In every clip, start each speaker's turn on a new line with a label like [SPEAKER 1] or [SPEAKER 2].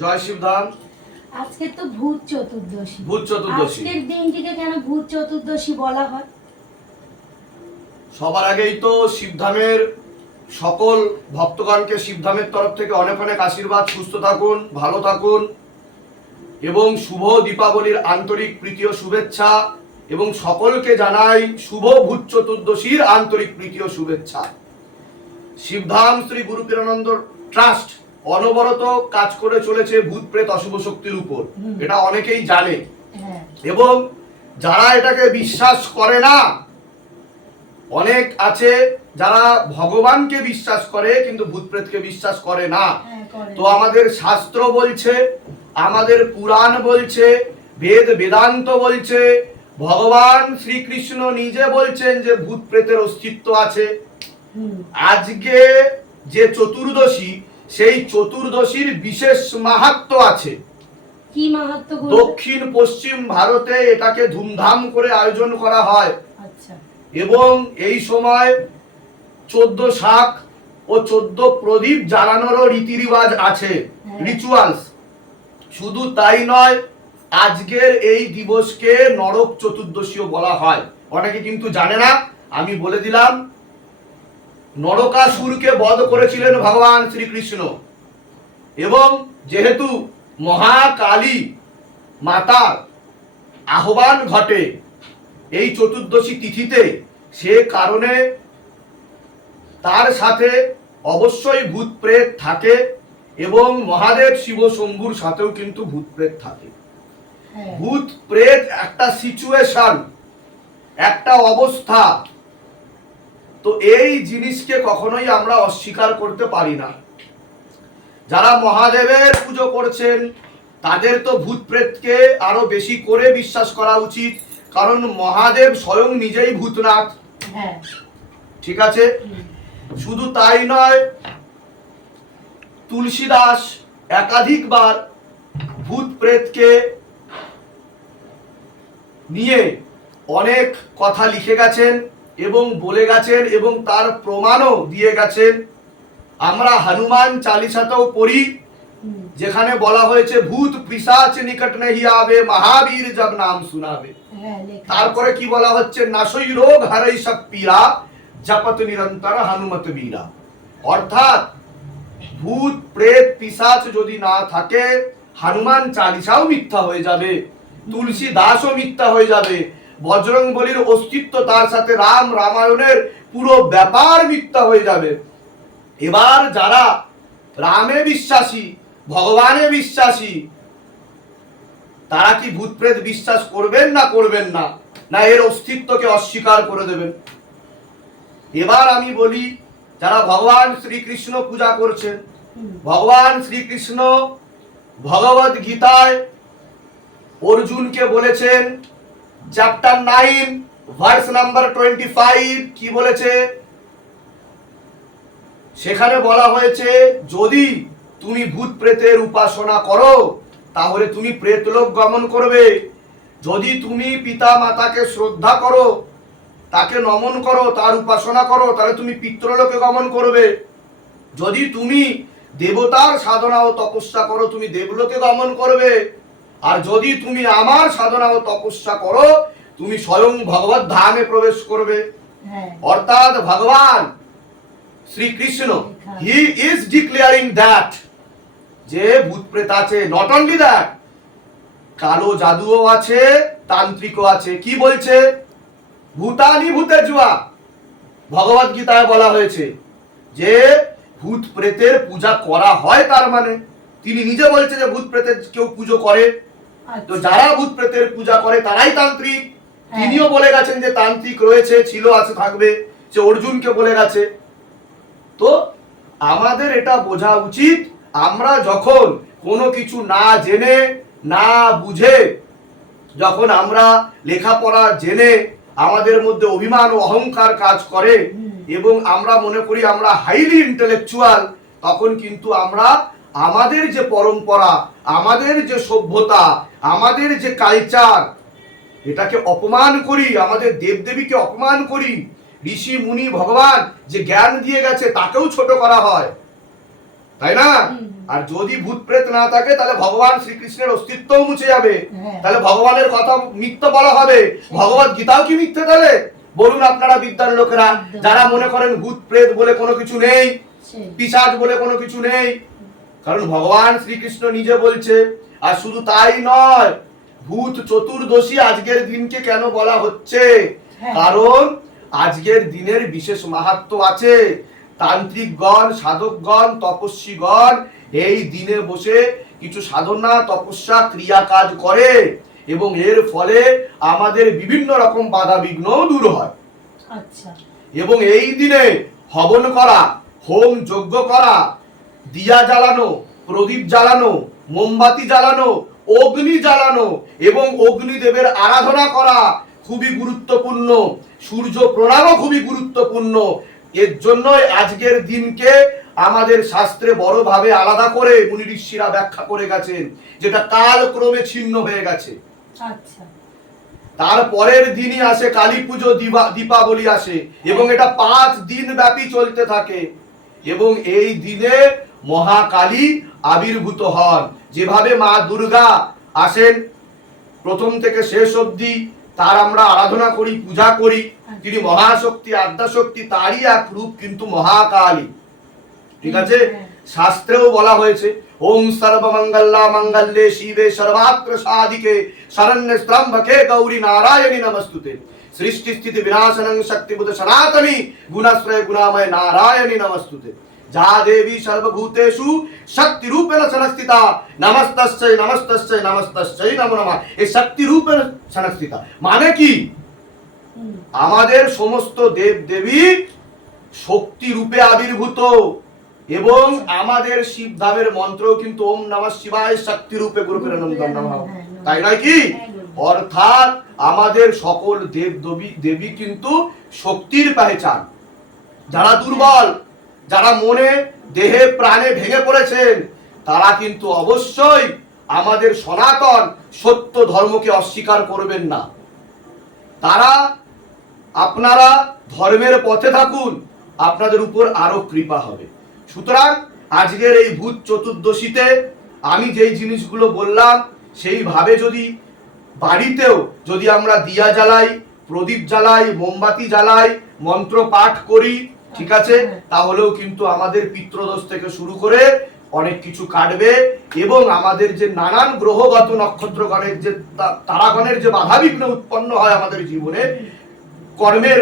[SPEAKER 1] জয় শিবধাম
[SPEAKER 2] আজকে তো ভূত চতুর্দশী।
[SPEAKER 1] ভূত চতুর্দশী।
[SPEAKER 2] আজকের দিনটিকে কেন ভূত চতুর্দশী বলা হয়?
[SPEAKER 1] সবার আগেই তো শিবধামের সকল ভক্তগণকে শিবধামের তরফ থেকে অনেক অনেক আশীর্বাদ। সুস্থ থাকুন ভালো থাকুন এবং শুভ দীপাবলির আন্তরিক প্রীতি ও শুভেচ্ছা এবং সকলকে জানাই শুভ ভূত চতুর্দশীর আন্তরিক প্রীতি ও শুভেচ্ছা। শিবধাম শ্রী গুরু ট্রাস্ট অনবরত কাজ করে চলেছে ভূত প্রেত অশুভ শক্তির উপর। এটা অনেকেই জানে।
[SPEAKER 2] হ্যাঁ।
[SPEAKER 1] এবং যারা এটাকে বিশ্বাস করে না অনেক আছে যারা ভগবানকে বিশ্বাস করে কিন্তু ভূত প্রেতকে বিশ্বাস করে না।
[SPEAKER 2] হ্যাঁ
[SPEAKER 1] তো আমাদের শাস্ত্র বলছে আমাদের পুরাণ বলছে বেদ বেদান্ত বলছে ভগবান শ্রীকৃষ্ণ নিজে বলছেন যে ভূত প্রেতের অস্তিত্ব আছে। আজকে যে চতুর্দশী সেই চতুর্দশীর বিশেষ মাহাত্ম আছে।
[SPEAKER 2] কি মাহাত্ম
[SPEAKER 1] দক্ষিণ পশ্চিম ভারতে এটাকে ধুমধাম করে আয়োজন করা হয়।
[SPEAKER 2] আচ্ছা।
[SPEAKER 1] এবং এই সময় চোদ্দ শাক ও চোদ্দ প্রদীপ জ্বালানোরও রীতিরিবাজ আছে
[SPEAKER 2] হ্যাঁ।
[SPEAKER 1] রিচুয়ালস শুধু তাই নয় আজকের এই দিবসকে নরক চতুর্দশীও বলা হয়। অনেকে কিন্তু জানে না আমি বলে দিলাম নরকাসুরকে বধ করেছিলেন ভগবান শ্রীকৃষ্ণ। এবং যেহেতু মহাকালী মাতার আহ্বান ঘটে এই চতুর্দশী তিথিতে সে কারণে তার সাথে অবশ্যই ভূত প্রেত থাকে এবং মহাদেব শিব শম্ভুর সাথেও কিন্তু ভূত প্রেত থাকে।
[SPEAKER 2] হ্যাঁ।
[SPEAKER 1] ভূত প্রেত একটা সিচুয়েশন একটা অবস্থা তো এই জিনিসকে কখনোই আমরা অস্বীকার করতে পারি না। যারা মহাদেবের পুজো করছেন তাদের তো ভূত প্রেতকে আরও বেশি করে বিশ্বাস করা উচিত কারণ মহাদেব স্বয়ং নিজেই ভূতনাথ।
[SPEAKER 2] হ্যাঁ।
[SPEAKER 1] ঠিক আছে? শুধু তাই নয় তুলসীদাস একাধিকবার ভূত প্রেতকে নিয়ে অনেক কথা লিখে গেছেন। এবং বলে গেছেন এবং তার প্রমাণও দিয়ে গেছেন। আমরা হনুমান চালিসাতেও পড়ি যেখানে বলা হয়েছে ভূত পিসাচ নিকট নেহি আবে মহাবীর জব নাম শুনাবে।
[SPEAKER 2] হ্যাঁ
[SPEAKER 1] তারপরে কি বলা হচ্ছে? নাসই রোগ হারাই সব পীড়া জপত নিরন্তর হনুমত বীরা অর্থাৎ ভূত প্রেত পিসাচ যদি না থাকে হনুমান চালিসাও মিথ্যা হয়ে যাবে তুলসী দাসও মিথ্যা হয়ে যাবে। বজরং বলির অস্তিত্ব তার সাথে রাম রামায়ণের পুরো ব্যাপার মিথ্যা হয়ে যাবে। এবার যারা রামে বিশ্বাসী, ভগবানে বিশ্বাসী, তারা কি ভূত প্রেত বিশ্বাস করবেন না করবেন না? না এর অস্তিত্বকে অস্বীকার করে দেবেন? এবার আমি বলি, যারা ভগবান শ্রীকৃষ্ণ পূজা করছেন, ভগবান শ্রীকৃষ্ণ ভগবত গীতায় অর্জুনকে বলেছেন chapter nine verse number twenty five কি বলেছে? সেখানে বলা হয়েছে, যদি তুমি ভূত প্রেতের উপাসনা করো, তাহলে তুমি প্রেতলোক গমন করবে। যদি তুমি পিতা মাতাকে শ্রদ্ধা করো, তাকে নমন করো, তার উপাসনা করো, তাহলে তুমি পিতৃলোকে গমন করবে। যদি তুমি দেবতার সাধনা ও তপস্যা করো, তুমি দেবলোকে গমন করবে। আর যদি তুমি আমার সাধনা ও তপস্যা করো তুমি স্বয়ং ভগবত ধামে প্রবেশ করবে।
[SPEAKER 2] হ্যাঁ।
[SPEAKER 1] অর্থাৎ ভগবান Shrikrishna he is declaring that যে ভূত প্রেত আছে নট অনলি দ্যাট কালো জাদুও আছে তান্ত্রিকও আছে। কি বলছে? ভূতানি ভূতের জুয়া। ভগবত গীতায় বলা হয়েছে যে ভূত প্রেতের পূজা করা হয় তার মানে। তিনি নিজে বলছে যে ভূত প্রেতের কেউ পুজো করে। তো যারা ভূত প্রেতের পূজা করে তারাই তান্ত্রিক।
[SPEAKER 2] হ্যাঁ।
[SPEAKER 1] তিনিও বলে গেছেন যে তান্ত্রিক রয়েছে ছিল আছে থাকবে। সে অর্জুনকে বলে গেছে। তো আমাদের এটা বোঝা উচিত আমরা যখন কোনো কিছু না জেনে না বুঝে যখন আমরা লেখাপড়া জেনে আমাদের মধ্যে অভিমান ও অহংকার কাজ করে এবং আমরা মনে করি আমরা হাইলি ইন্টেলেকচুয়াল তখন কিন্তু আমরা আমাদের যে পরম্পরা আমাদের যে সভ্যতা আমাদের যে কালচার এটাকে অপমান করি আমাদের দেবদেবীকে অপমান করি ঋষি মুনি ভগবান যে জ্ঞান দিয়ে গেছে তাকেও ছোট করা হয়। তাই না? আর যদি ভূত প্রেত না থাকে তাহলে ভগবান শ্রীকৃষ্ণের অস্তিত্বও মুছে যাবে।
[SPEAKER 2] হ্যাঁ।
[SPEAKER 1] তাহলে ভগবানের কথা মিথ্যে বলা হবে। ভগবত গীতাও কি মিথ্যে তাহলে বলুন আপনারা বিদ্যার লোকেরা যারা মনে করেন ভূত প্রেত বলে কোনো কিছু নেই। পিসাজ বলে কোনো কিছু নেই কারণ ভগবান শ্রীকৃষ্ণ নিজে বলছে আর শুধু তাই নয় ভূত চতুর্দশী আজকের দিনকে কেন বলা হচ্ছে?
[SPEAKER 2] হ্যাঁ।
[SPEAKER 1] কারণ আজকের দিনের বিশেষ মাহাত্ম আছে। তান্ত্রিকগণ সাধকগণ তপস্বীগণ এই দিনে বসে কিছু সাধনা তপস্যা ক্রিয়া কাজ করে এবং এর ফলে আমাদের বিভিন্ন রকম বাধা বিঘ্নও দূর হয়।
[SPEAKER 2] আচ্ছা।
[SPEAKER 1] এবং এই দিনে হবন করা হোম যজ্ঞ করা দিয়া জ্বালানো প্রদীপ জ্বালানো মোমবাতি জ্বালানো অগ্নি জ্বালানো এবং অগ্নিদেবের আরাধনা করা খুবই গুরুত্বপূর্ণ। সূর্য প্রণামও খুবই গুরুত্বপূর্ণ। এর জন্যই আজকের দিনকে আমাদের শাস্ত্রে বড়ভাবে আলাদা করে মুনি ঋষিরা ব্যাখ্যা করে গেছেন যেটা কালক্রমে ছিন্ন হয়ে গেছে।
[SPEAKER 2] আচ্ছা।
[SPEAKER 1] তার পরের দিনই আসে কালী পুজো দীপাবলি আসে এবং এটা পাঁচ দিন ব্যাপী চলতে থাকে এবং এই দিনে মহাকালী আবির্ভূত হন। যেভাবে মা দুর্গা আসেন প্রথম থেকে শেষ অবধি তার আমরা আরাধনা করি পূজা করি। তিনি মহাশক্তি আদ্যাশক্তি তারই এক রূপ কিন্তু মহাকালী। ঠিক আছে?
[SPEAKER 2] হ্যাঁ।
[SPEAKER 1] শাস্ত্রেও বলা হয়েছে ওম সর্বমঙ্গলা মঙ্গল্যে শিবে সর্বাত্র সাধিকে শরণ্য স্তম্ভকে গৌরী নারায়ণী নমস্তুতে। সৃষ্টি স্থিতি বিনাশনং শক্তি বুধ সনাতনী গুণাশ্রয় গুণাময় নারায়ণী নমস্তুতে। যা দেবী সর্বভূতেষু শক্তি রূপেণ সংস্থিতা নমস্তস্যৈ নমস্তস্যৈ নমস্তস্যৈ নমো নমঃ এই শক্তি রূপেণ সংস্থিতা মানে কি। আমাদের সমস্ত দেব দেবী শক্তি রূপে আবির্ভূত। এবং আমাদের শিব ধামের মন্ত্রও কিন্তু ওম নমঃ শিবায় শক্তি রূপে গুরু তাই নয় কি? অর্থাৎ আমাদের সকল দেব দেবী দেবী কিন্তু শক্তির পেহচান। যারা দুর্বল যারা মনে, দেহে, প্রাণে ভেঙে পড়েছেন, তারা কিন্তু অবশ্যই আমাদের সনাতন সত্য ধর্মকে অস্বীকার করবেন না। তারা, আপনারা ধর্মের পথে থাকুন, আপনাদের উপর আরও কৃপা হবে। সুতরাং আজকের এই ভূত চতুর্দশীতে আমি যেই জিনিসগুলো বললাম, সেইভাবে যদি বাড়িতেও যদি আমরা দিয়া জ্বালাই, প্রদীপ জ্বালাই, মোমবাতি জ্বালাই, মন্ত্র পাঠ করি ঠিক আছে? তাহলেও কিন্তু আমাদের পিত্রদোষ থেকে শুরু করে অনেক কিছু কাটবে এবং আমাদের যে নানান গ্রহগত নক্ষত্রগণের যে তারাগণের যে বাধাবিঘ্ন উৎপন্ন হয় আমাদের জীবনে কর্মের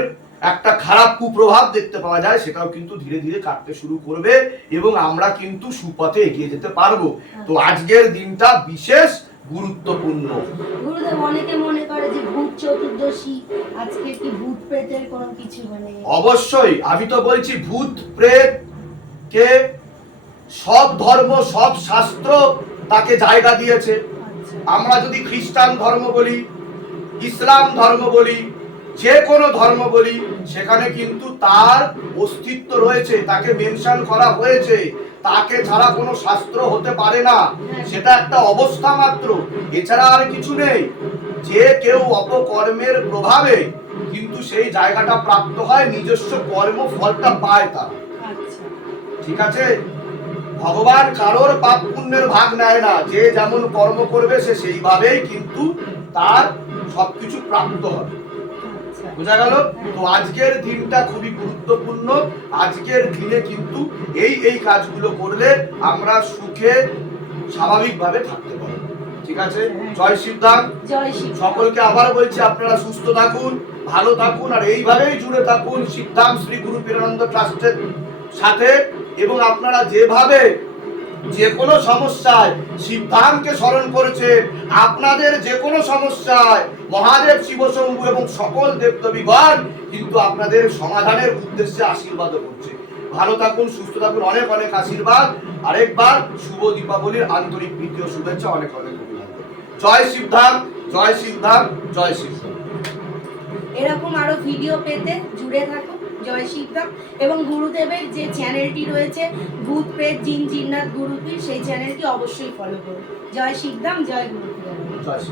[SPEAKER 1] একটা খারাপ কুপ্রভাব দেখতে পাওয়া যায় সেটাও কিন্তু ধীরে ধীরে কাটতে শুরু করবে এবং আমরা কিন্তু সুপথে এগিয়ে যেতে পারব। তো আজকের দিনটা বিশেষ গুরুত্বপূর্ণ।
[SPEAKER 2] গুরুদেব অনেকে মনে করে যে ভূত চতুর্দশী আজকে কি ভূত প্রেতের কোনো কিছু মানে?
[SPEAKER 1] অবশ্যই আমি তো বলছি ভূত প্রেত কে সব ধর্ম সব শাস্ত্র তাকে জায়গা দিয়েছে।
[SPEAKER 2] আচ্ছা।
[SPEAKER 1] আমরা যদি খ্রিস্টান ধর্ম বলি ইসলাম ধর্ম বলি যে কোনো ধর্ম বলি সেখানে কিন্তু তার অস্তিত্ব রয়েছে তাকে মেনশন করা হয়েছে। তাকে ছাড়া কোনো শাস্ত্র হতে পারে না। সেটা একটা অবস্থা মাত্র। এছাড়া আর কিছু নেই। যে কেউ অপকর্মের প্রভাবে কিন্তু সেই জায়গাটা প্রাপ্ত হয় নিজস্ব কর্ম ফলটা পায় তারা।
[SPEAKER 2] আচ্ছা।
[SPEAKER 1] ঠিক আছে? ভগবান কারোর পাপ পুণ্যের ভাগ নেয় না। যে যেমন কর্ম করবে সে সেইভাবেই কিন্তু তার সবকিছু প্রাপ্ত হবে। বোঝা গেল? তো আজকের দিনটা খুবই গুরুত্বপূর্ণ। আজকের দিনে কিন্তু এই এই কাজগুলো করলে আমরা সুখে স্বাভাবিকভাবে থাকতে পারব। ঠিক আছে? জয় সিদ্ধান্ত সকলকে আবার বলছি আপনারা সুস্থ থাকুন ভালো থাকুন আর এইভাবেই জুড়ে থাকুন। সিদ্ধান্ত শ্রী গুরু বীরানন্দ ট্রাস্টের সাথে। এবং আপনারা যেভাবে যে কোনো সমস্যায় সিদ্ধান্তকে স্মরণ করেছে। আপনাদের যে কোনো সমস্যায় মহাদেব, শিবশম্ভু এবং সকল দেবদেবীগণ কিন্তু আপনাদের সমাধানের উদ্দেশ্যে আশীর্বাদ করছে। ভালো থাকুন, সুস্থ থাকুন, অনেক অনেক আশীর্বাদ। আরেকবার শুভ দীপাবলির আন্তরিক প্রীতি ও শুভেচ্ছা অনেক অনেক জয় শিবধাম জয় শিবধাম জয় শিবধাম
[SPEAKER 2] এরকম আরও ভিডিও পেতে জুড়ে থাকুন। জয় শিখতাম এবং গুরুদেবের যে চ্যানেলটি রয়েছে, ভূত, প্রেত, জিন, জিন্নাত, গুরুপীর, সেই চ্যানেলটি অবশ্যই ফলো করুন। জয় শিখতাম জয় গুরুদেব
[SPEAKER 1] জয়